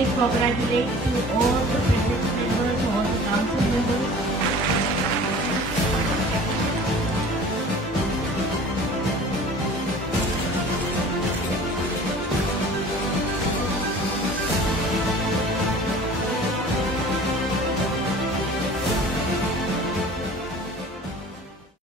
again congratulate to all the parents members, all the council members